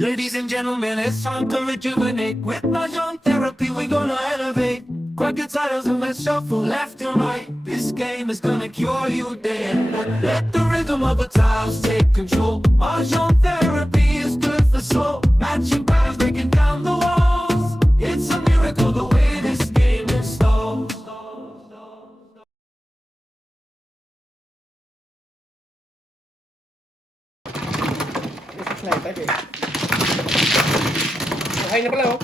Ladies and gentlemen, it's time to rejuvenate. With Mahjong therapy, we're gonna elevate. Grab your titles and let's shuffle left and right. This game is gonna cure you day and night. Let the rhythm of the tiles take control. Mahjong therapy is good for soul. Matching patterns, breaking down the walls. It's a miracle the way this game installs. This is nice, okay. Kain na pala, oh.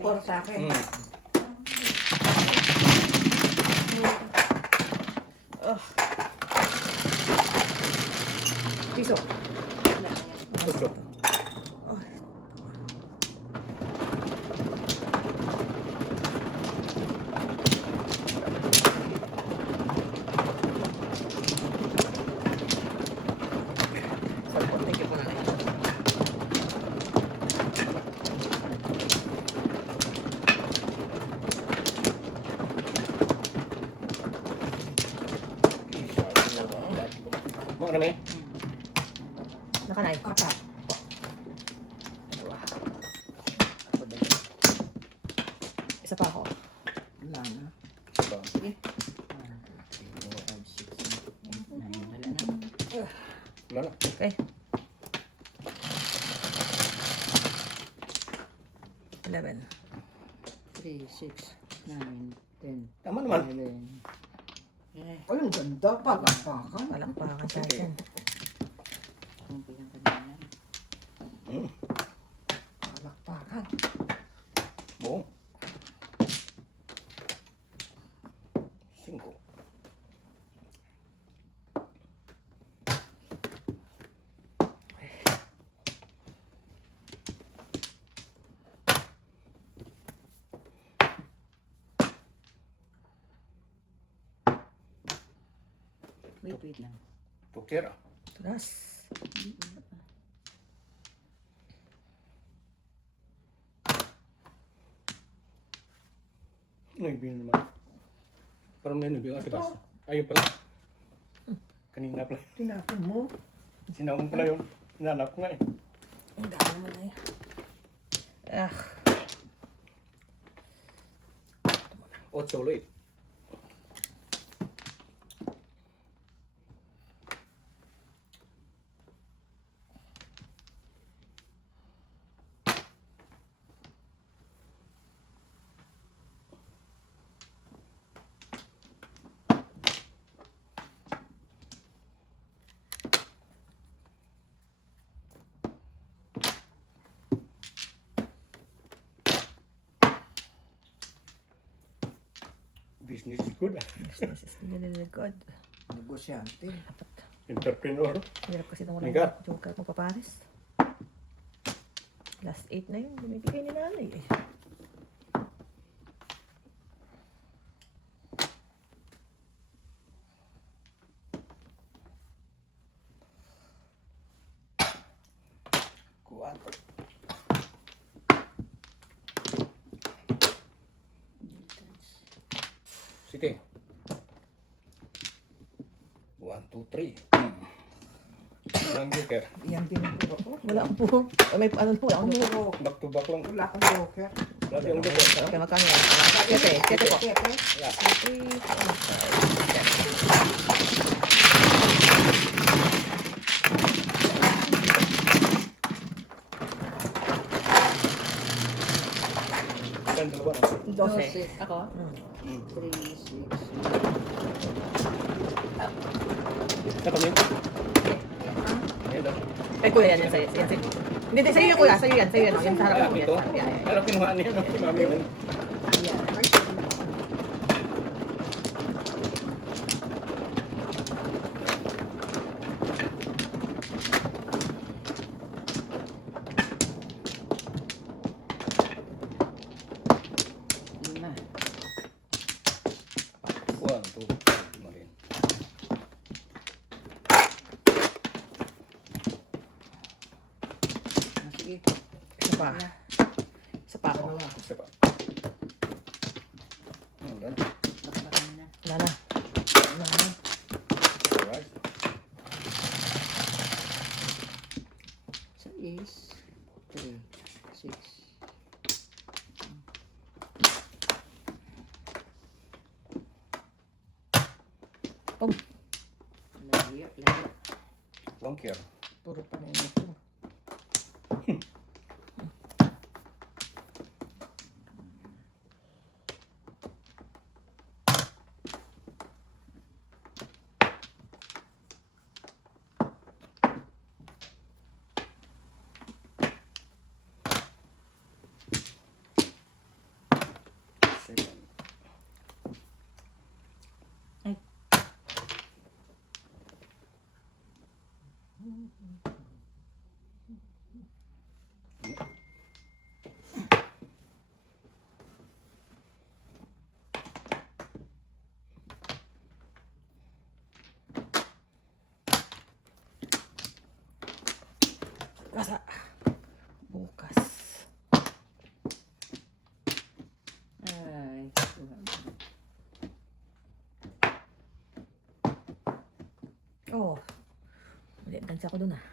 Puro sa akin. Piso. Gusto. Thank you po nanay. Mau na, may? Nakanay. Kata. Isa pa ako. Wala na. Sige. 1, 2, 3, 4, 5, 6, 7, 8, 9. Wala na. Wala na. Okay. 11. 3, 6, 9, 10, Tama naman. 11. Eh, Ay, ang ganda. Palakpakan. Palakpakan sa akin. kumpul yang kanina. Palakpakan. Buong. 5. Wait lang. Tukir. Tulas. Ano yung bin naman? Parang may nabing akitas. Ayun pala. Kanina pala. Tinapon mo. Sinawang pala yun. Hinanap ko nga eh. Ang dami naman na yan. Ah. 8 ulit. Business is good. Business is really good. Negosyante. Entrepreneur. Hirap kasi nang Mega. walang joker magpapares. Last 8 na yun. Binibigay ni nanay eh. Kuwato. Sige. 1, 2, 3. Walang joker. Yan pinuro ko. Wala akong po. May ano po. Wala akong po. Pinuro. Back to back lang. Wala akong joker. Wala yung joker. Okay, magkano yan? Siyete. Siyete po. Siyete. Yeah. 3, 4, 5, 6. Ilan dalawa na? 12. Ako? 3, 6, Sa kami? Ayan daw. Ay, kuya, yan sa'yo. Yan sa'yo. Hindi, sa'yo yan, kuya. Sa'yo yan. Sa'yo yan. Yan sa harap mo. Ito? Yan. Pero kinuha niya. Si mami yun. lima. 1, 2, 3. Sige. Isa pa. Isa pa ako. Isa pa. Ayan. Bakbakan na. Wala na. Wala na. Alright. is 3, 6. Oh, Lagi, lagi. Don't care. puro pa na ito. Seven. Kasa. Bukas. Ay, Tuhan. Oh. Mali, dansa ko dun ah.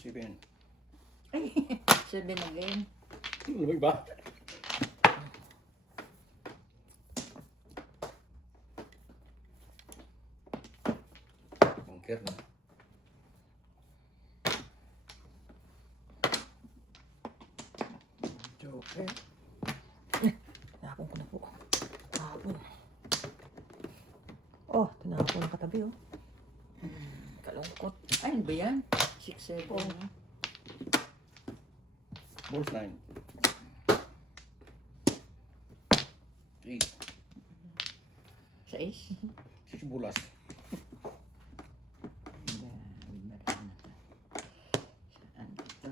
Seven. Ay, 7 again. Lamig ba? Don't care na. Joker. Tinapon ko na po. Tinapon. Oh, tinapon na katabi oh. Kalungkot. Ay, ano ba yan? 6, 7. Oh. Balls 9. 3. 6. 6 bulas. Saan ito?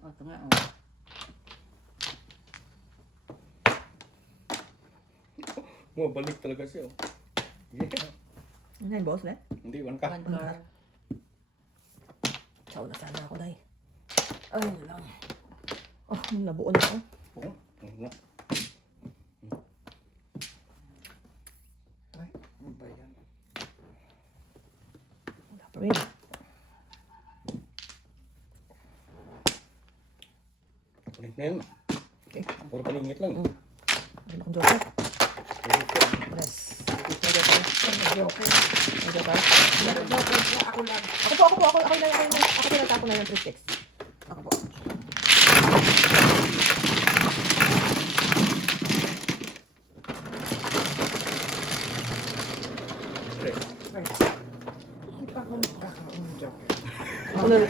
Oh, ito nga, oh. Bumabalik talaga siya. Oh. Yeah. Ano yan, boss? Hindi, 1 ka. 1 car. Saw na sana ako, day. Ay, yun lang. Oh, nabuo na ako. Oh, ano na. Ay, ano ba yan? Wala pa rin. Kulit na yun. Okay. Puro palingit lang. Ano akong joker? Yes. May joker. May joker? May joker siya. Ako lang. Ako tinatapon na yung 3-6. Ako po. Hindi pa ako nagkakaroon ng joker.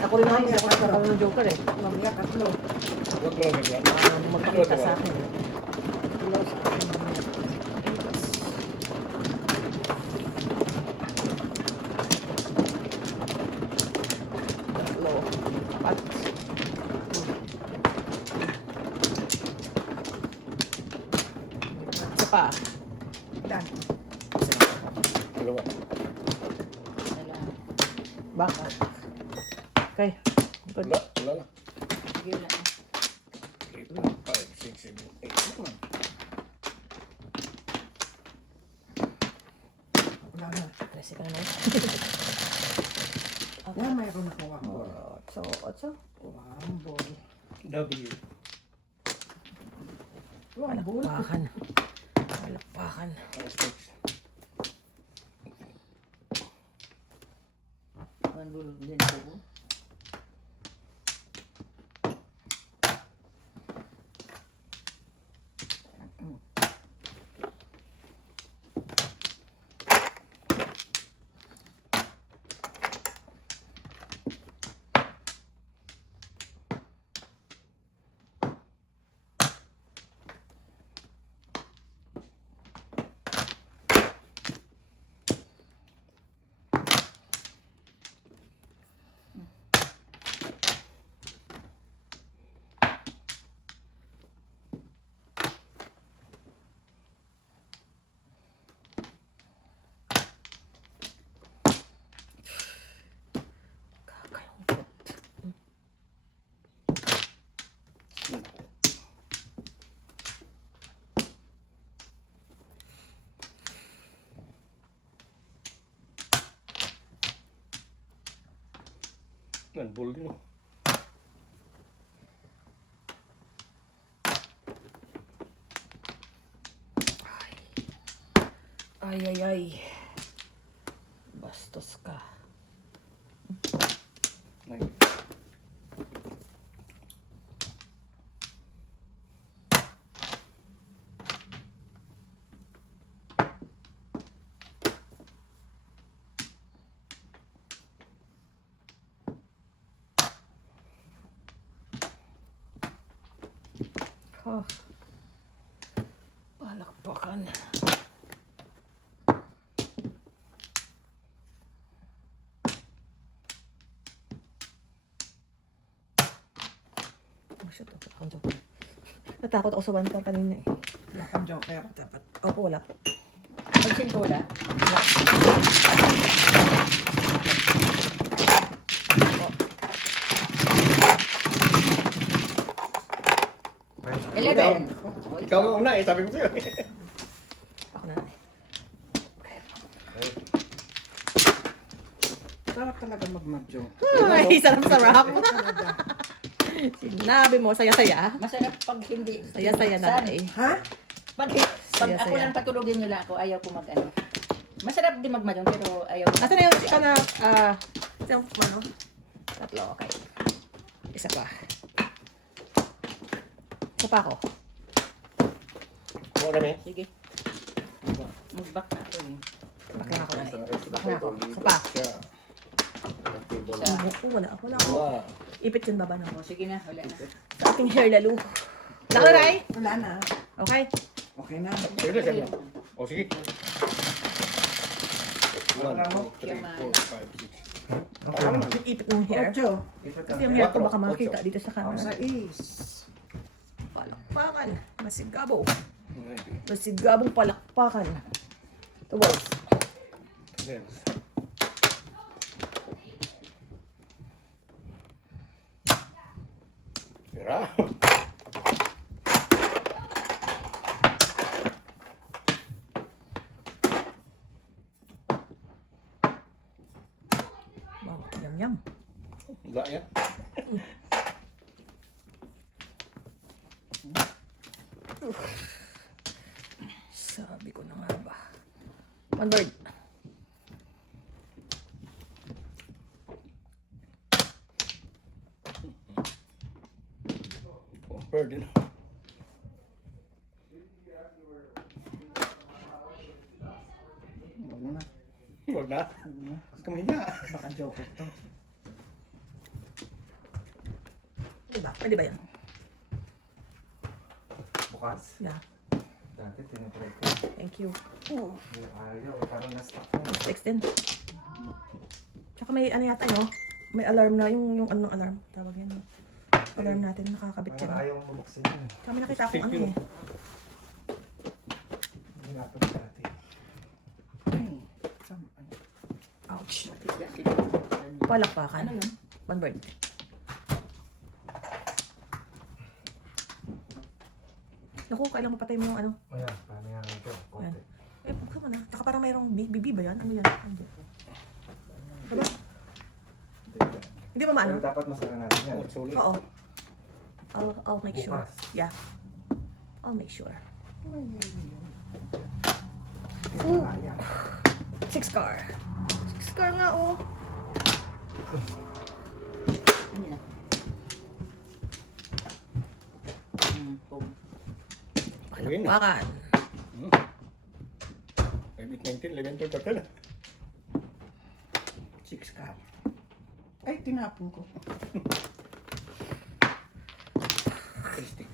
Ako rin naman, hindi ako nagkaroon ng joker eh. Mamaya tatlo. Huwag lang ganyan. Magpakita sa akin. Tatlo sa akin. Tatlo. Apat. Isa pa. Dan. Dalawa. Dala. Baka. Okay. Good. Wala, wala lang. Sige lang. 8 lang. 5, 6, 7, 8. Wala lang. Wala na. Resi ka na naman. Wala, mayroon ako ako. Otso. Wow, boy. W. Wow, boy. Palakpakan. Palakpakan. Aspects. Manulog din ako. Yan, bull din. Ay, ay, ay. Bastos ka. Ay. Oh. Palakpakan. Oh, shit. Ako joke. Natakot ako sa one car kanina eh. Wala kang joker. Dapat. Opo, wala po. Magsintola. Ikaw, ikaw ang una eh, sabi ko sa'yo. Ako na. Sarap talaga mag-mag-joke. Ay, sarap-sarap. Sinabi mo, saya-saya. Masarap pag hindi. Saya-saya na Saan? eh. Ha? Pag ako Saya-saya. lang patulogin nyo lang ako, ayaw ko mag-ano. Masarap din mag-mahjong pero ayaw ko. Nasaan na yung ikaw na, isang, ano? Tatlo, okay. Isa pa. Isa pa ako. Oo namin. Sige. Mag-back na ako eh. Bakla ako na eh. Bakla ako. Isa pa. Sa... Wala ako. Wala ako. Wow. Ipit yung baba na. Oh, sige na, wala na. Sa aking hair lalo. Nakaray? Wala na. Okay. Okay na. Sige na, sige na. O sige. 1, 2, 3, 4, 5, 6. Yung ipit ng hair. Ocho. Kasi yung hair ko baka makita dito sa camera. Sais. Palakpakan. Masigabo. Masigabong palakpakan. Towards. Then, Tira. Wow, yum. Wala yan. Sabi ko na nga ba. One word. Oh, bird din. Wala na. Huwag na. Kamahiya. Baka joke to. Diba? Pwede ba yan? Bukas. Yeah. Dati tinatry ko. Thank you. Ayaw, parang na-stuck ko. Text din. Tsaka may ano yata no? May alarm na. Yung ano ng alarm. Tawag yan. Alarm natin. Nakakabit Parang yan. ayaw mabuksin yun. Tsaka may nakita akong ano eh. Hinapan dati. Ouch. Palakpakan. One word. Naku, kailang mapatay mo yung ano. Ayan, paano yan ito? Ayan. Konti. Eh, buksan mo na. Tsaka parang mayroong bibi ba yan? Ano yan? Hindi. Diba? Hindi ba maano? Pero dapat masara natin yan. Oh, sulit. Oo. I'll make sure. Bukas. Yeah. I'll make sure. Ayan. 6 car. 6 car nga oh. Ano na? Pum. Ayun na. Palakpakan. 19, 11, 12, 13. 6 ka. Ay, tinapon ko. Christy.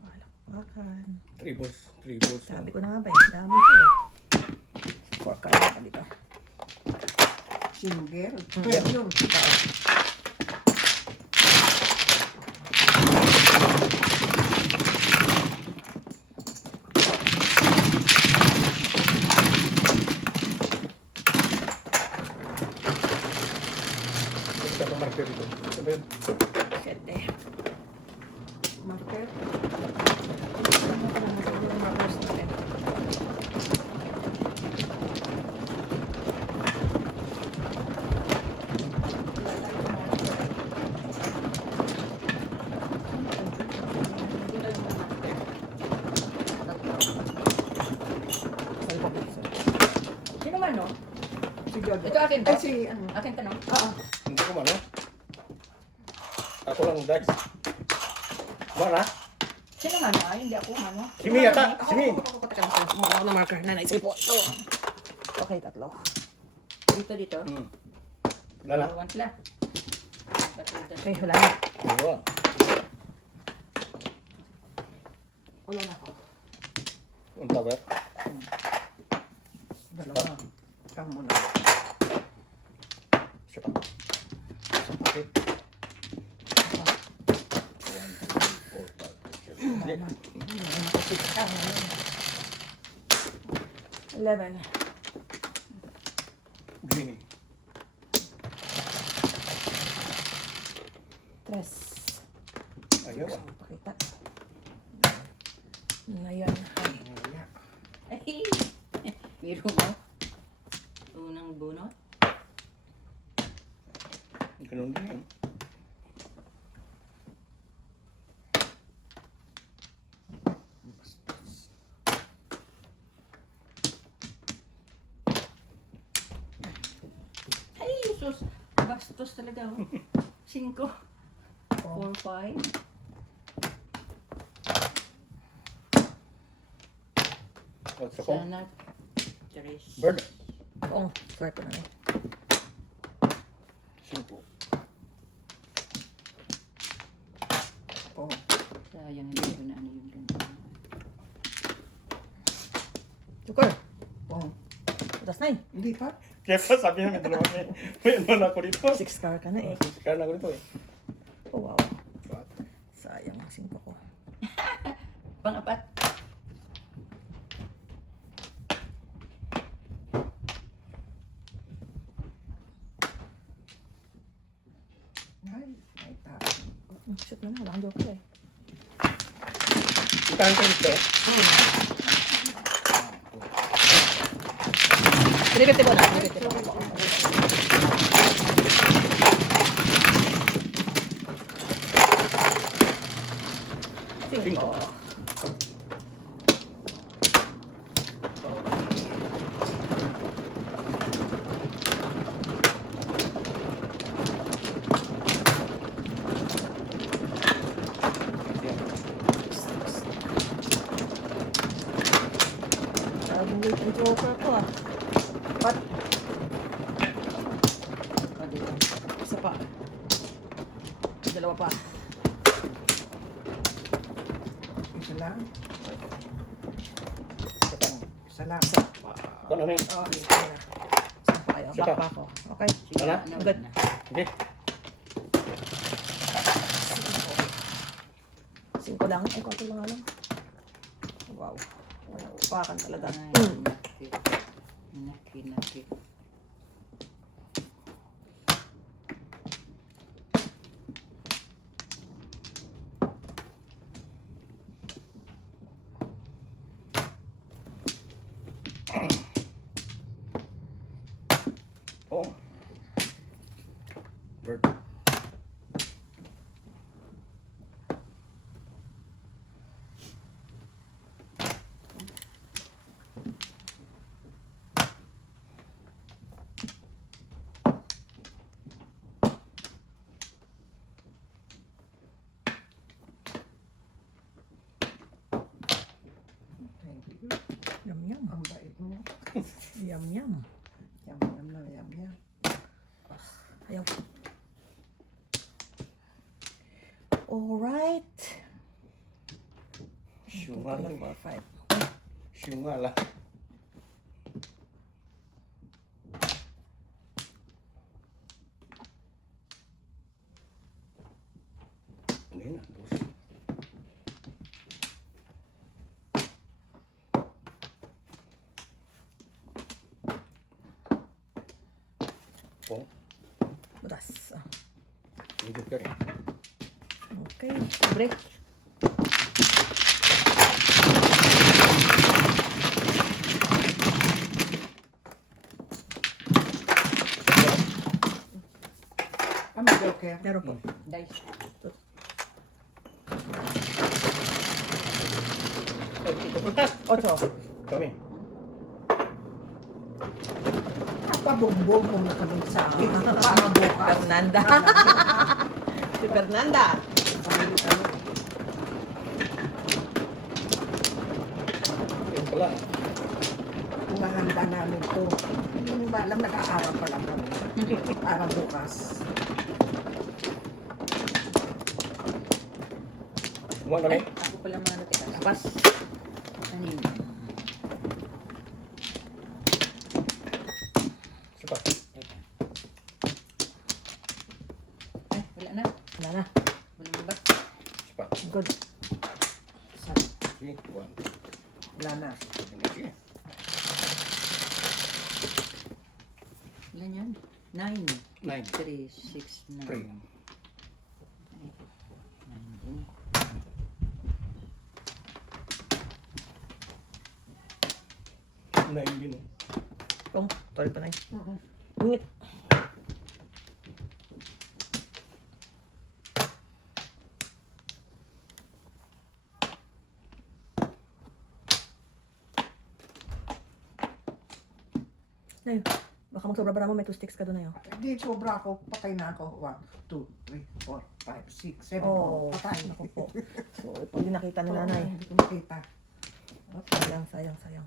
Palakpakan. 3 balls. 3 balls. Sabi ko na nga ba eh. Dami ko eh. 4 car na dito. Single. Pero yun. Ito ang marker dito. Sabi yun. Pwede. Marker. Markers natin. Sino man, no? Si God. Ito akin to? Ay, si ano? Akin to, no? Oo. Hindi ko man, no? Ako lang, guys. Bara? Sino man, no? Ay, hindi ako, ano? Si Mi yata. Si Mi. Teka lang, kumuha ako ng marker. Nanay, sige po. Ito. Okay, tatlo. Dito. Wala na. One sila. Okay, wala na. Dalawa. Wala na ako. Unta ba? Dalawa. Kang muna. Isa pa. Okay. 11. Green. 3. Ayaw ah. Pakita. Na yan. Ay, biro mo. Unang bunot. Ganun din yan. Ay, sus. Bastos talaga, oh. 5. 4, 5. What's the call? Sana. 3. Bird. Oo. Swipe na eh. 5. Oo. Sayang, hindi ko na ano yung ganda. Joker. Oo. Tapos 9. Hindi pa. Kaya pa sabi niya may dalawa may ano na ako dito. 6 star ka na eh. Kaya na ako dito eh. Oh, wow. Sayang ang 5 ko. Pang-apat. Ay, ay ta. Shoot na na. Wala kang joker eh. Itahan ko dito. 350 po na. 350 po. Cinco. Nag-wait ang joker ko ah. Pat. Isa pa. Dalawa pa. Isa lang. Isa pa. Isa lang. Kung ano yun? Oh, sige na. Saan pa kayo? Siya Back pa. pa ako. Okay. Wala? Good. Okay. 5 lang. Ay, konti lang alam. Wow. Pakan talaga. Naki. Oh. Bird. Thank you. Yum, yum. Ang bait mo. Yum, yum. Yum, yum na, yum, yum. Ayaw. Alright. Syungal. 5. Syungal ah. Ano yun ah? Dos. Oh. Butas. Hindi ka rin. Okay. Break. Joker. Meron po. Dice. Ocho. Kami. Pabugbog mo na kami sa akin. Para bukas. Fernanda. Si Fernanda. Yan pala. Ang handa namin to. Hindi ba alam, nag-aaral pa lang kami. Para bukas. Kumuha kami. Ako pala mga natira. Pas. Ano yun? Isa pa. Ay, wala na. Wala na. Walang iba. Isa pa. Good. Sige, one. Wala na. Sige. Ilan yan? 9. 9. 3, 6, 9. 3. Nine din. Oh, sorry pa na Ngit. Nay, baka magsobra-bra mo, may 2 sticks ka doon na yun. Hindi, sobra ako. Patay na ako. 1, 2, 3, 4, 5, 6, 7. Oh, Patay. Naku po. So, pag di nakita ni nanay. Hindi ko makita. Sayang, sayang, sayang.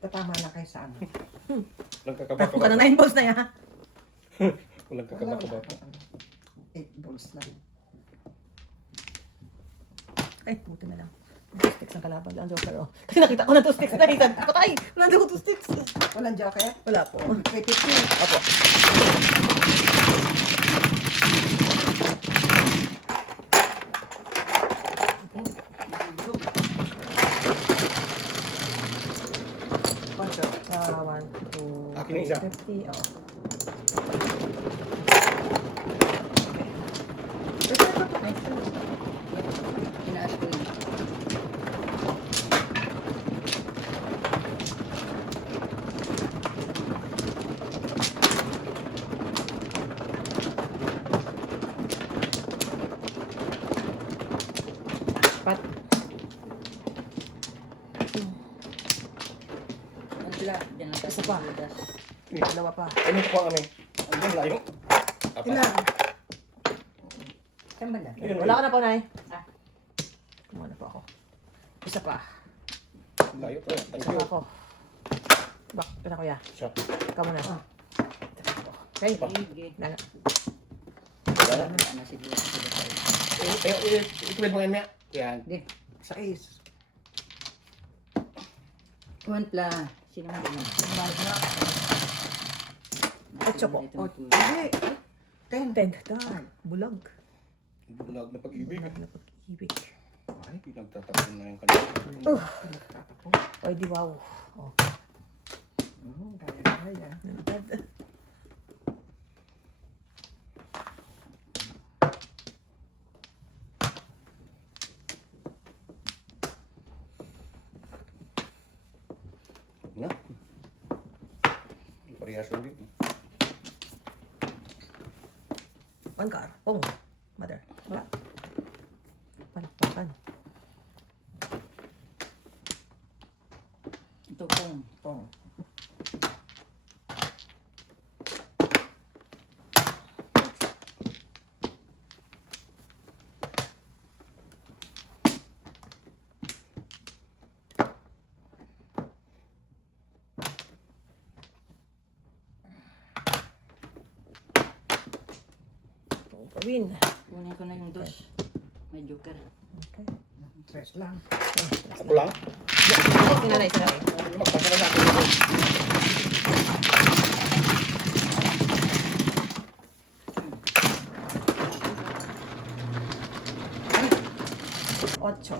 Tatama na kayo sa ano. Walang Pero ka kakabaka. ng 9 balls na yan. Walang kakabaka. 8 balls lang. Ay, buti na lang. 2 sticks ang kalaban. Ang joker, oh. Kasi nakita ko na 2 sticks na isan. Patay! Wala ko 2 sticks. Walang joker? Wala po. 22. Opo. Konso. 1, 2, Akin yung isa. 50. Oh. Tinaas ko yun. Pat. Ang sila, dyan lang tayo Isa pa. sa ludas. Dalawa pa. Ano kukuha kami? Ang layo. Apat. Ilan? Saan ba na? Ayun, Wala ka na po, Nay. Ah. Kumuha na po ako. Isa pa. Layo pa. Thank Isa you. pa ako. Bak, pina kuya. Shot. Ikaw muna. Ah. Okay. Sige. Nana. Wala na. Wala na si Diyos. Ituwid mo yan, Mia. Yan. Hindi. 6. Kuwantla. Sino mo din? Ocho po. Hindi. 10. Ted. Dad. Bulag. Bulag na pag-ibig. Bulag na pag-ibig. Ay, pinagtatapon na yung kanila. Nagtatapos. Oy, di wow. Oh. Gaya-gaya. Dad. Na. Parehas ulit. Pankar. Pong. Mother. Wala. Pan. Ito pong. Tong. Pong Pawin. Kunin ko na yung dos. May joker. Okay. 3 lang. Ako lang. Sinanay. Magpapala natin. Ocho.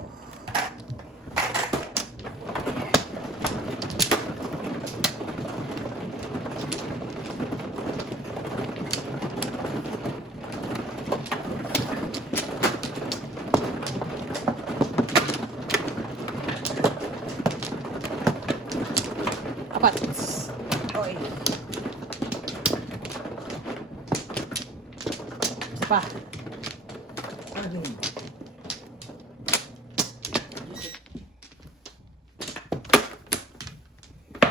Apat. Oy. pa. Ano yun?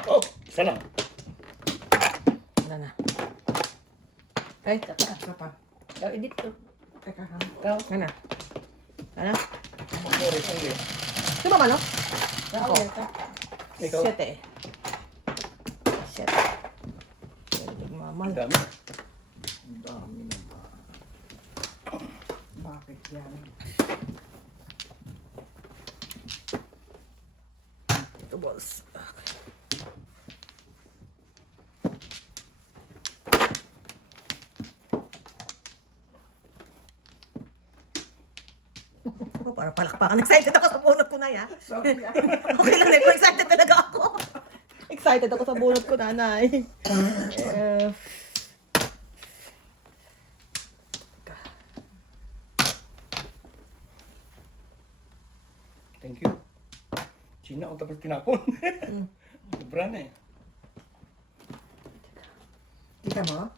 Oh, isa lang. Wala na. Ay, Isa pa. Ikaw, edit to. Teka ha. Ikaw. ano? Ano? Sorry, sorry. Sumama, no? Ako. Ikaw. 7. 7. Mamal. Ang dami. Ang dami naman. Bakit yan? Ito, balls. Ako, parang palakpakan. Excited ako sa bunot ko na, ya. Sorry. Okay lang, Nego. Excited talaga ako. Excited ako sa bunot ko, nanay. Thank you. China ako tapos tinapon. Sobra na eh. Kita mo?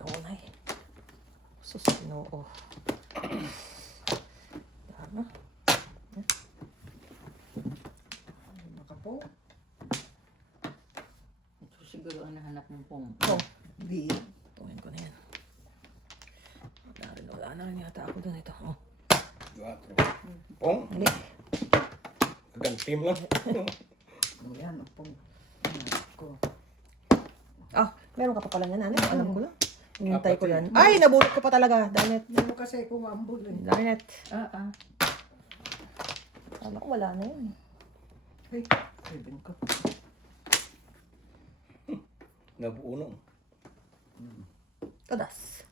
Oo, nay. Sus, noo. Ano? Baka po. Ito siguro ang nahanap ng pong. Oh, Di. tuwin ko na yan. Wala na rin yata ako dun ito. Oh, 4. Pong. hindi. Hanggang team lang. Yan. Pong. Ko. Ah, meron ka pa pala yan, nanay. Alam ko lang. Hinintay ko Apat yan. Ay, nabulot ko pa talaga. Darn it. Hindi mo kasi kumambol eh. Darn it. Kala ko wala na yun. Ay, sabihin ko. Nabuo na. Tadas.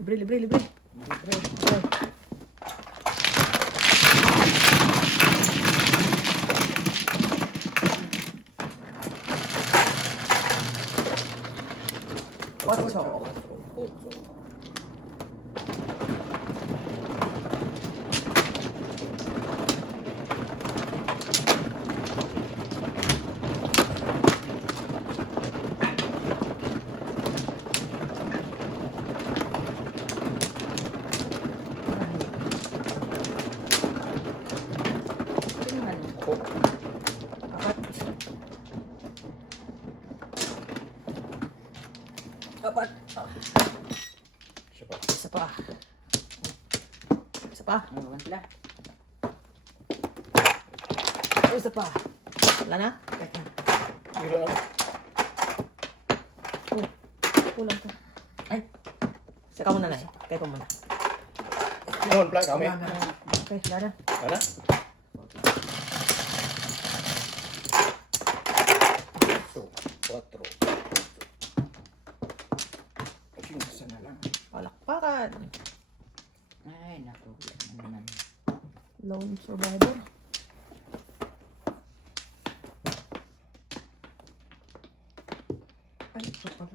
Libre, libre, libre. Libre. Okay. Otso. 8. Tingnan. Ako. Apat. Siya pa. Isa pa. Isa pa. Wala. Isa pa. Wala na? Teka. Hira lang. Oh, kulang to. Ay. Saka muna na eh. Kaya ko muna. Noon, plan kami. Wala na. Okay, wala na. Ano? So, 4. Isa na lang. Palakpakan. Ay, naku. Ano naman. Lone survivor. Ay, ito pala.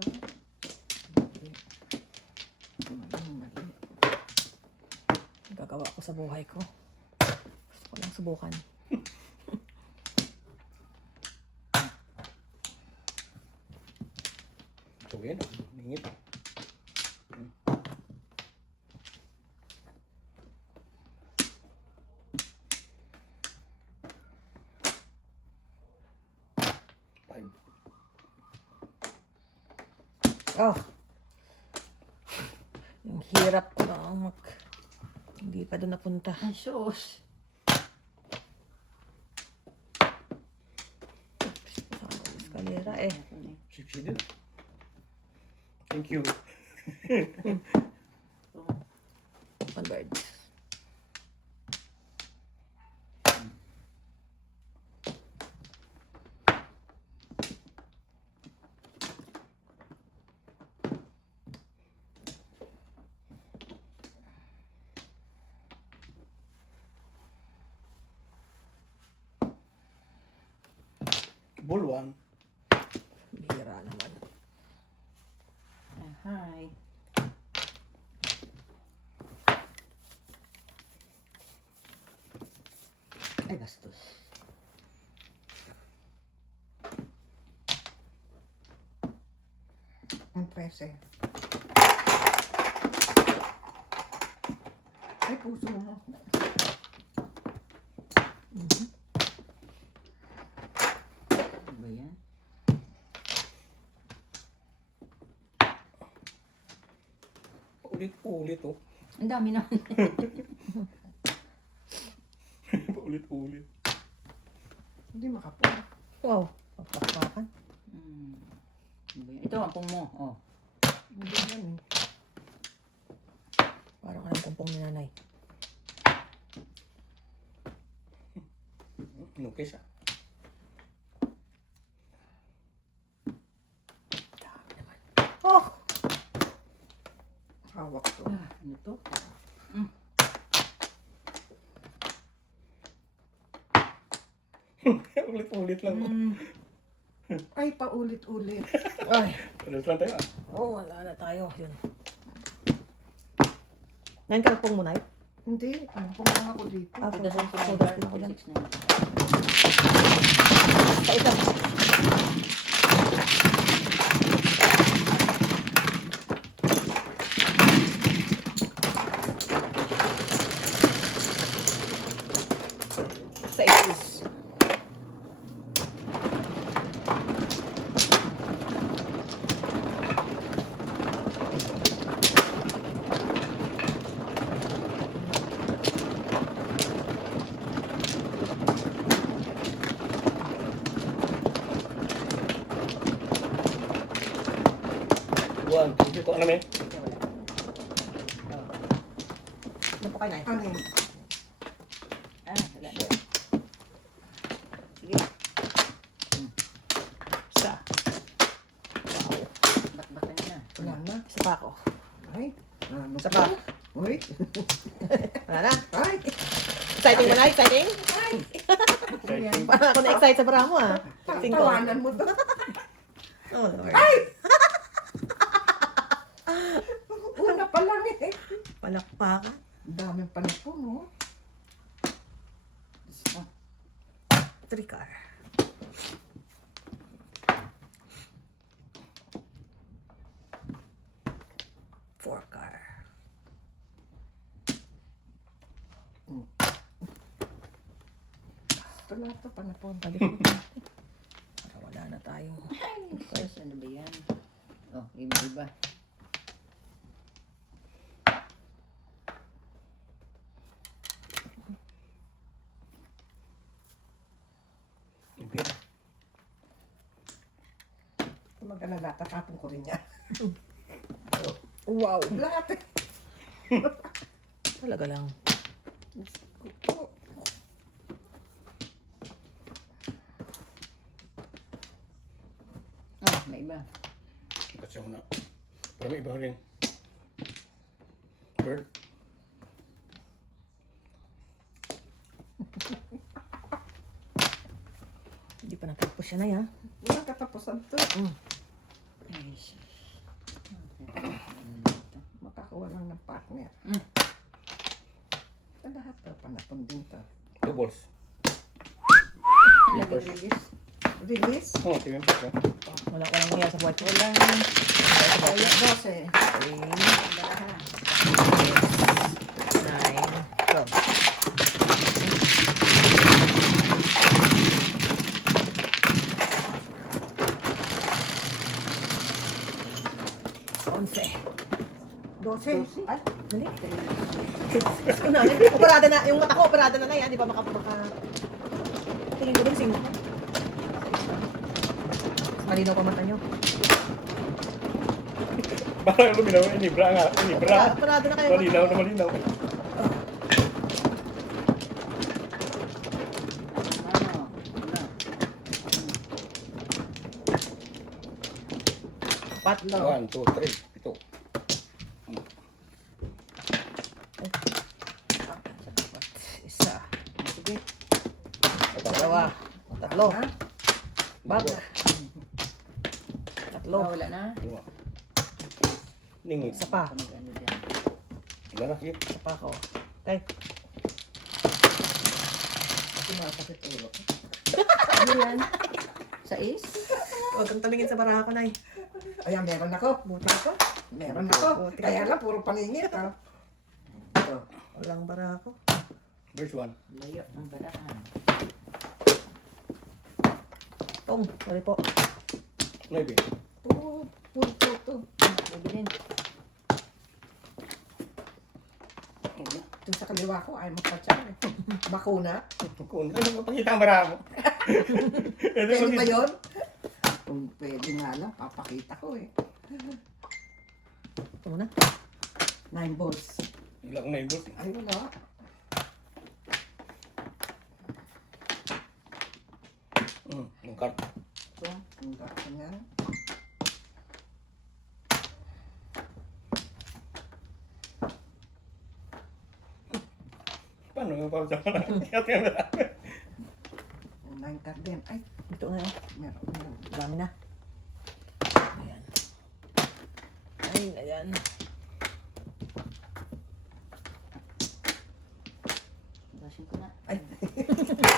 Mali. Gagawa ko sa buhay ko. Gusto ko lang subukan. So, yun. Ningit. Five. Oh. Yung hirap ko lang. Hindi pa doon napunta. Ay, sus. Eskalera eh. Succeeded. Thank you. One bird. Bulwan. Bihira naman. Hi. Ay, gastos. Ang 13. Ay, puso mo. Ano ba yan? Paulit-ulit oh. Ang dami naman. Paulit-ulit. Hindi makapo. Wow. Pagpakpakan. Ano ba yan? Ito, ang pong mo. Oh. Hindi yan eh. Parang anong pumpong ni nanay. Nukis ah. Oh! Hawak to. Ah, ano to? Ulit-ulit lang oh. Ay, paulit-ulit. Ay. Ulit lang tayo ah. Oh, wala na tayo. Yun. Ngayon ka nagpong mo, Nay? Hindi, pumunta ako dito. Ah, Ito sa sodas din ako dyan. 6 na. Sa isa. Sa isa. One, two, three. Kung ano may? Ano po kayo, Nay? Ano yun? Ah, wala na. Sige, Isa. bakbakan na. Wala na. Isa pa ako. Ay, ano Isa pa. Uy. Wala na. Ay. Exciting ba na? Exciting? Ayan. Parang ako na-excite sa bara mo, ah. Cinco. Tawanan mo to. Oh, Lord. Una pa lang eh. Palakpakan. Ang daming panipon, no? Tricar. Four car. Ito na ito, panipon. Para wala na tayong... Ay, ano ba yan? Oh, iba-iba. Hindi. Mag-alala, tatapon ko rin yan. Wow. Lahat eh. Talaga lang. Oh, may iba. Kasi ako na. Pero may iba rin. Bird. Hindi pa natapos siya na, ya. Wala katapusan to. Ay, sus. Makakuha lang ng partner. Ito lahat to, panapon din to. Two balls. Lagi release. Release. Oh, tingnan ko siya. Wala ko lang nangyari sa buhay ko. Wala. Kaya 12. 9, 12. Onse. 12. Ay, Dali. Operada na. Yung mata ko, operada na na yan. Di ba maka... Tingin ko din, 5. Malinaw pa mata nyo. Parang luminaw. Inibra nga. Inibra. Operada na kayo. Malinaw na malinaw. Ano? Ano? 4. One, two, three. Ito. Isa. Sige. Dalawa. Tatlo. ha? Bag. Tatlo. Oh, wala na. Dua. Ningit. Isa pa. Ano dyan? Wala na. Sige. Isa pa ako. Okay. Tumatapit-ulo. Ano yan? Sa is? Huwag kang tumingin sa baraha ko, Nay. Ayan, meron ako. Buti ako. Meron ako. Buti. Kaya lang, puro paningit. Ha? Ito. Walang barako. Verse 1. Layo ng baraan. Tong, sorry po. 9. Ito. Bibilin. Yung sa kaliwa ko, ay magpa-check. Bakuna. Kung ano pakita ang bara mo. Pwede ba yun? Kung pwede nga lang, papakita ko eh. Ito muna. 9 balls. Wala akong 9 balls. Ay, wala. Yung card. Ito, ang gata nga. Paano yung pausa mo na? Kaya yung bara. Yung 9 card din. Ay, Ito na. meron. Dami na. Ayan. Ay, ayan. Basin ko na. Ay,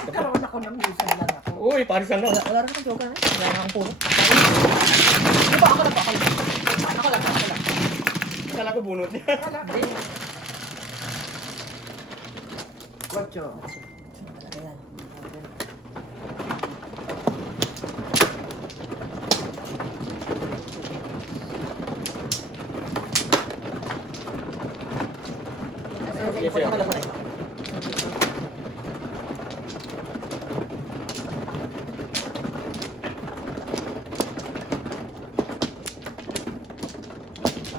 Karoon ako ng minsan lang ako. Uy, parisan lang. wala rin akong joker na. Wala na akong puro. Di ba? Ako lang. Ako lang. Kala ko bunot niya. Kocho. Ayan. Yes, sir. Wala ko na.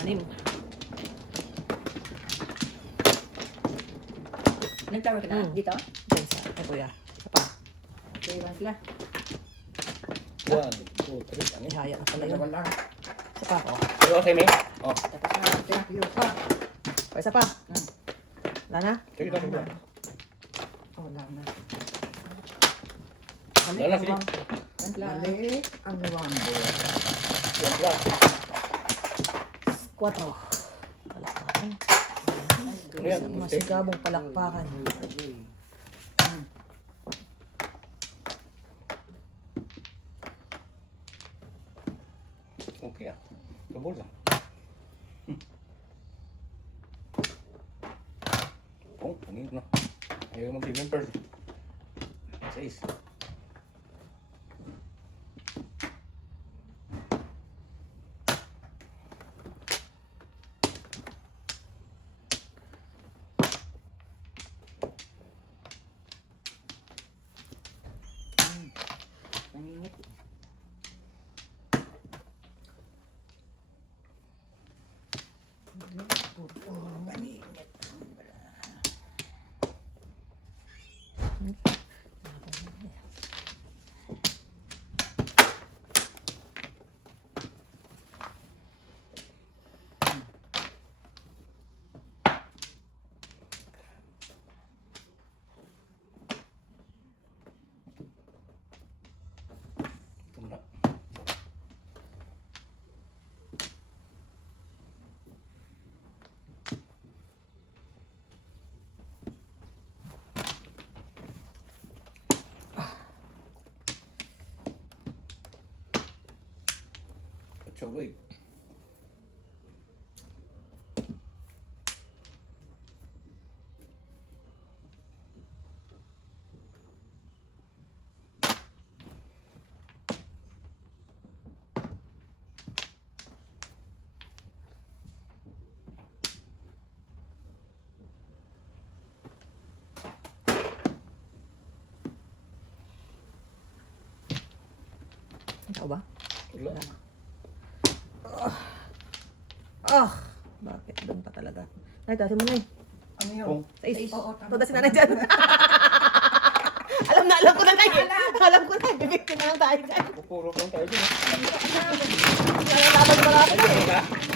Anim. Nag-tower ka na? Dito? Diyan sa, ay kuya. Isa pa. Okay, one sila. 1, 2, 3. Ano May yun? haya na pala yun. Wala. Isa pa. Pero okay, may? Oh. Tapos na. Thank you pa. O, isa pa. Wala na? Sige, sige. Wala na. Wala na, sige. One sila. Balik ang 1 ball. Yan lang. 4. Palakpakan. Ano yan? Isang masigabong palakpakan. Okay ah. Kabul lang. Oh, pangit na. Ayaw mag-even first. 6. Nanginit. Ito na. Chogoy. Ikaw ba? Wala. Ah! Bakit? Doon pa talaga. Ay, tasin mo na eh. Ano yun? Kung Sa is. Oo, tama. Toda si nanay dyan. alam ko na tayo. Alam ko na. Bibigtin na lang tayo dyan. pupuro pa lang tayo dyan. Nalalaman mo na ako. Ay,